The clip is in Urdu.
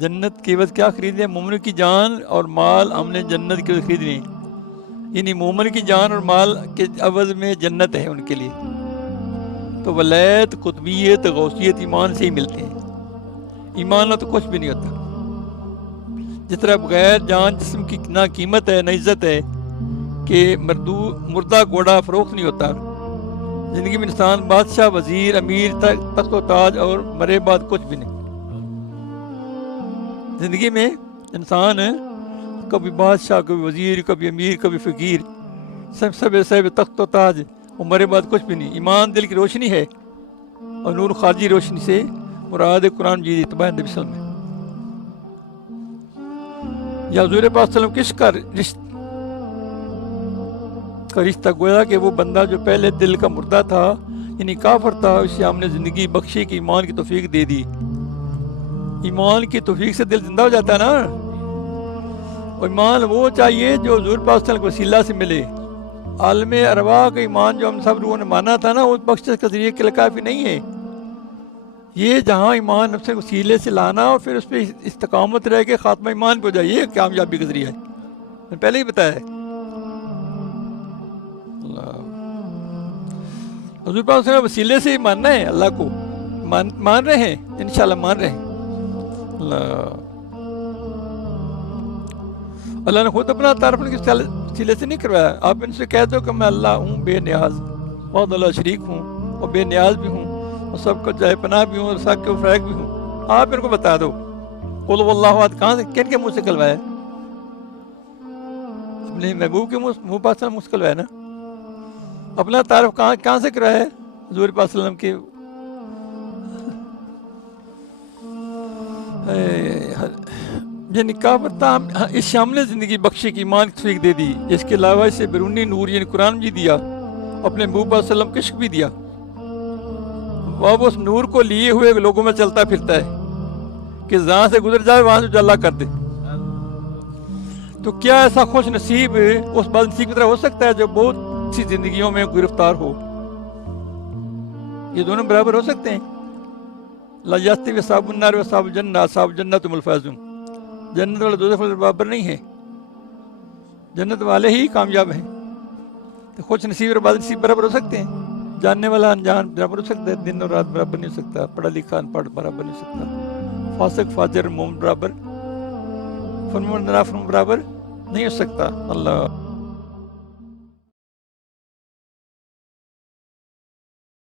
جنت کی عوض کیا خریدیں؟ مومن کی جان اور مال ہم نے جنت کی عوض خریدنی، یعنی مومن کی جان اور مال کے عوض میں جنت ہے ان کے لیے۔ تو ولیت، قطبیت، غوثیت ایمان سے ہی ملتے ہیں، ایمان نہ تو کچھ بھی نہیں ہوتا۔ جس طرح بغیر جان جسم کی نہ قیمت ہے نہ عزت ہے کہ مردہ گھوڑا فروخت نہیں ہوتا۔ زندگی میں انسان بادشاہ، وزیر، امیر، تخت و تاج اور مرے بعد کچھ بھی نہیں۔ زندگی میں انسان کبھی بادشاہ، کبھی وزیر، کبھی امیر، کبھی فقیر، سب تخت و تاج اور مرے بعد کچھ بھی نہیں۔ ایمان دل کی روشنی ہے اور نور خارجی روشنی سے مراد قرآن مجید اتباع نبی صلی اللہ علیہ وسلم ہے۔ یا حضور پاک صلی اللہ علیہ وسلم کا رشتہ گویا کہ وہ بندہ جو پہلے دل کا مردہ تھا، یعنی کافر تھا، اسے ہم نے زندگی بخشی کہ ایمان کی توفیق دے دی۔ ایمان کی توفیق سے دل زندہ ہو جاتا ہے نا۔ اور ایمان وہ چاہیے جو حضور پاک صلی اللہ علیہ وسلم کے وسیلہ سے ملے۔ عالم ارواح کا ایمان جو ہم سب لوگوں نے مانا تھا نا، وہ بخشش کے ذریعے کے لیے کافی نہیں ہے۔ یہ جہاں ایمان نفس کے وسیلے سے لانا اور پھر اس پہ استقامت رہ کے خاتمہ ایمان پہ ہو جائے، یہ کامیابی کا ذریعہ ہے، میں پہلے ہی بتایا ہے۔ حضور پاک صلی اللہ علیہ وسلم وسیلے سے ہی ماننا ہے اللہ کو، مان رہے ہیں انشاءاللہ، مان رہے ہیں۔ اللہ نے خود اپنا تعارف ان کے وسیلے سے نہیں کروایا۔ آپ ان سے کہہ دو کہ میں اللہ ہوں بے نیاز، بہت اللہ شریک ہوں اور بے نیاز بھی ہوں اور سب کو جائے پناہ بھی ہوں اور سب کے فریق بھی ہوں۔ آپ ان کو بتا دو۔ قل هو اللہ احد کہاں سے، کن کے منہ سے کلوایا؟ اپنے محبوب کے منہ پاس سے منہ سے کلوایا نا۔ اپنا تعارف کہاں سے کرایا ہے؟ حضور پاک صلی اللہ علیہ وسلم کے یعنی کافر اس شامل زندگی بخشی کی ایمان کی توفیق دے دی، جس کے علاوہ اسے بیرونی نور یعنی قرآن بھی دیا، اپنے محبوب صلی اللہ علیہ وسلم کا عشق بھی دیا۔ وہ اس نور کو لیے ہوئے لوگوں میں چلتا پھرتا ہے کہ جہاں سے گزر جائے وہاں سے اجالا کر دے۔ تو کیا ایسا خوش نصیب اس بد نصیب کی طرح ہو سکتا ہے جو بہت سی زندگیوں میں گرفتار ہو؟ یہ دونوں برابر ہو سکتے ہیں؟ لا یستوی اصحاب النار و اصحاب الجنہ، اصحاب الجنۃ هم الفائزون۔ جنت والے دوزخ والے برابر نہیں ہیں، جنت والے ہی کامیاب ہیں۔ تو خوش نصیب اور بد نصیب برابر ہو سکتے ہیں؟ جاننے والا انجان برابر ہو سکتا ہے؟ دن اور رات برابر نہیں ہو سکتا، پڑھا لکھا ان پڑھ برابر نہیں ہو سکتا، فاسق فاجر مومن برابر، فرمان نافرمان برابر نہیں ہو سکتا۔ اللہ